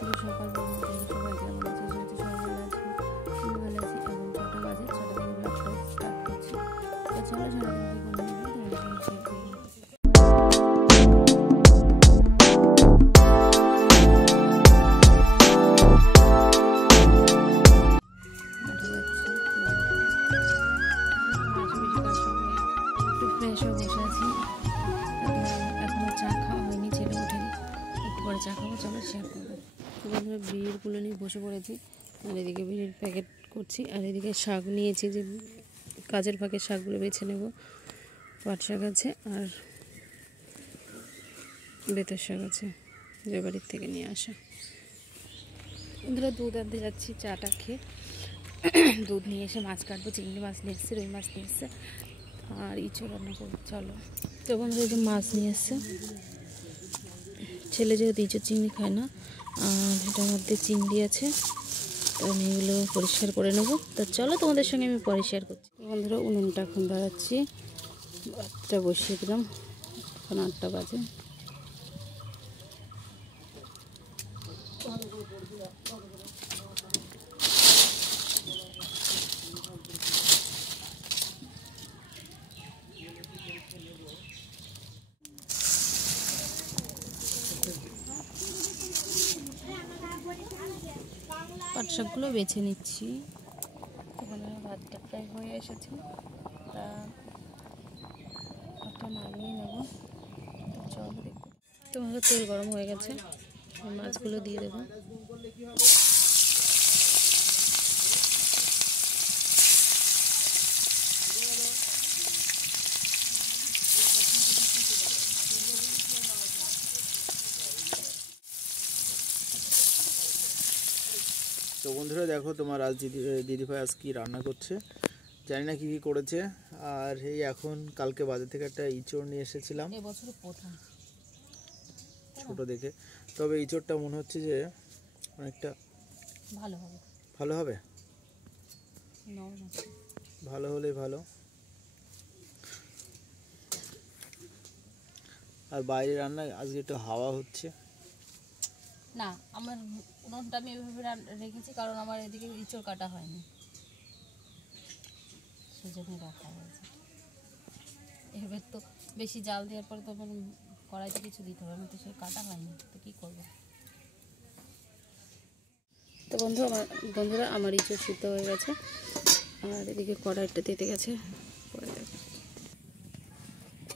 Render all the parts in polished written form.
শুভ সকাল বন্ধুরা, সবাই কেমন আছে? যেহেতু সবাই ভালো আছি, আমি ভালো আছি। এখন 6টা বাজে, 6টা থেকে ব্লগটা স্টার্ট করছি। তো চলো সারাদিন কি করে নেবো তোমাদের সঙ্গে শেয়ার করবো। ফ্রেশ হয়ে বসে আছি, এখনো চা খাওয়া হয়নি, ছেলে ওঠেনি, একটু পরে চা খাবো, চলো শেয়ার করবো। তো বন্ধুরা বিড়িগুলো নিয়ে বসে পড়েছি, আর এদিকে বিড়ির প্যাকেট করছি, আর এদিকে শাক নিয়েছি, যে কাজের ফাঁকে শাকগুলো বেছে নেব। পাট শাক আছে আর বেতের শাক আছে, যে বাড়ির থেকে নিয়ে আসা। বন্ধুরা দুধ আনতে যাচ্ছি চাটা খেয়ে, দুধ নিয়ে এসে মাছ কাটবো, চিংড়ি মাছ নিয়ে এসছে, রুই মাছ নিয়ে এসছে, আর ইঁচড় রান্না করবো। চলো তো বন্ধুরা এই যে মাছ নিয়ে এসছে, ছেলে যেহেতু ইঁচড় চিংড়ি খায় না, আর এটার মধ্যে চিংড়ি আছে, তো আমি এগুলো পরিষ্কার করে নেবো। তো চলো তোমাদের সঙ্গে আমি পরে শেয়ার করছি। বন্ধুরা উনুনটা এখন ধরাচ্ছি, ভাতটা বসিয়ে দিলাম, এখন 8টা বাজে। পাট শাকগুলো বেছে নিচ্ছি, এখানে ভাতটা প্রায় হয়ে এসেছে, তা ভাতটা নামিয়ে নেব। তো চলো দেখতে, তোমাদের তেল গরম হয়ে গেছে, মাছগুলো দিয়ে দেবো। তো বন্ধুরা দেখো, তোমার আজ দিদিভাই আজ কি রান্না করছে, জানি না কি কি করেছে। আর এই এখন কালকে বাজার থেকে একটা ইঁচড় নিয়ে এসেছিলাম, এবছর প্রথম ছোট দেখে, তবে ইঁচড়টা মনে হচ্ছে যে অনেকটা ভালো হবে, ভালো হবে, ভালো হলেই ভালো। আর বাইরে রান্না আজকে একটু হাওয়া হচ্ছে না, আমার উনুনটা আমি এভাবে রেখেছি কারণ আমার এদিকে ইঁচড় কাটা হয়নি, সেজন্য রাখা হয়েছে। এবার তো বেশি জাল দেওয়ার পরে তো কড়াইতে কিছু দিতে হবে, আমি তো সে কাটা হয়নি, তো কী করবো। তো বন্ধুরা আমার ইঁচড় সিদ্ধ হয়ে গেছে, আর এদিকে কড়াইটা দিতে গেছে, পরে দেখো।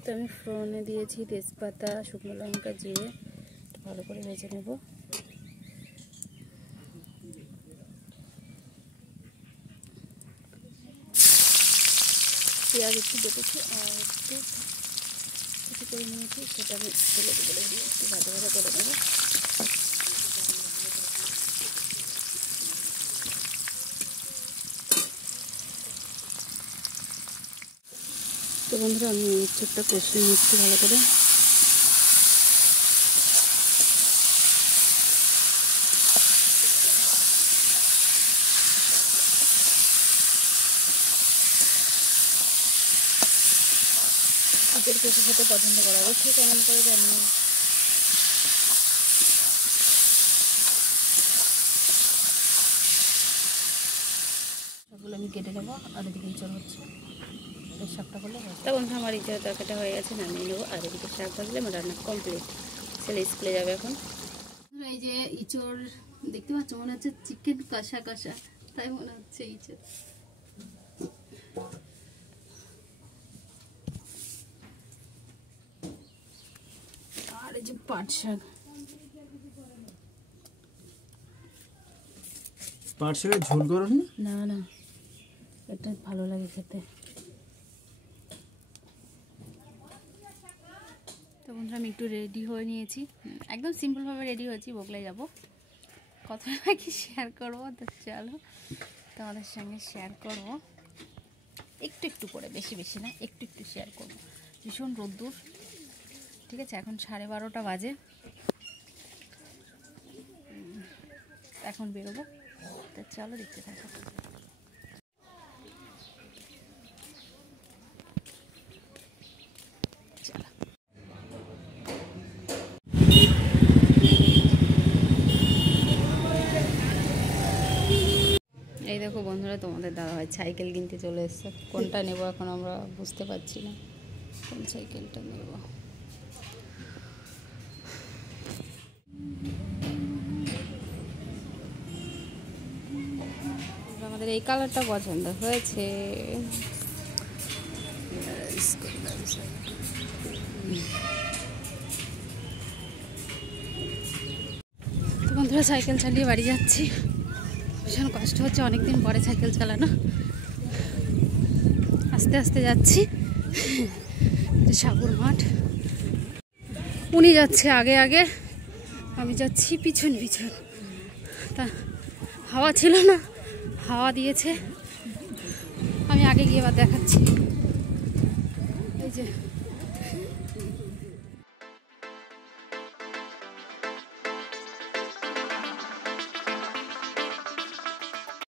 তো আমি ফোড়নে দিয়েছি তেজপাতা, শুকনো লঙ্কা, জিরে, ভালো করে ভেজে নেব। পেঁয়াজ একটু কেটেছি আর একটু কিছু করে নিয়েছি, সেটা আমি তেলে দিয়ে একটু ভাজা ভাজা করে নেব। তো বন্ধুরা আমি ইঁচড়টা কষিয়ে নিচ্ছি ভালো করে। ইঁচড় কষে খেতে পছন্দ করা, অবশ্যই কেমন করে জানিও। সবগুলো আমি কেটে নেবো, আর এদিকে ইঁচড় হচ্ছে, শাকটা করলে হয়। তা বন্ধু আমার ইঁচড় তরকারিটা হয়ে গেছে, নামিয়ে নেবো, আর এদিকে শাক ভাজলে আমার রান্না কমপ্লিট। ছেলে স্কুলে যাবে এখন। এই যে ইঁচড় দেখতে পাচ্ছ, মনে হচ্ছে চিকেন কষা কষা, তাই মনে হচ্ছে ইঁচড়। আর এই যে পাট শাক, পাট শাকের ঝোল করো না না, এটা ভালো লাগে খেতে। তো বন্ধুরা আমি একটু রেডি হয়ে নিয়েছি, একদম সিম্পলভাবে রেডি হয়েছি, বগলে যাব, কথা কি শেয়ার করবো। তো চলো তোমাদের সঙ্গে শেয়ার করবো, একটু একটু করে, বেশি বেশি না, একটু একটু শেয়ার করবো। ভীষণ রোদ্দুর, ঠিক আছে, এখন 12:30 বাজে, এখন বেরোবো। তো চলো দেখতে থাকো। এই দেখো বন্ধুরা, তোমাদের দাদাভাই সাইকেল কিনতে চলে এসছে। কোনটা নেব এখন আমরা বুঝতে পারছি না, কোন সাইকেলটা নেব। আমাদের এই কালারটা পছন্দ হয়েছে। তো বন্ধুরা সাইকেল চালিয়ে বাড়ি যাচ্ছি। ভীষণ কষ্ট হচ্ছে, অনেকদিন পরে সাইকেল চালানো। আস্তে আস্তে যাচ্ছি। সাগর মাঠ, উনি যাচ্ছে আগে আগে, আমি যাচ্ছি পিছন পিছন। তা হাওয়া ছিল না, হাওয়া দিয়েছে। আমি আগে গিয়ে এবার দেখাচ্ছি। এই যে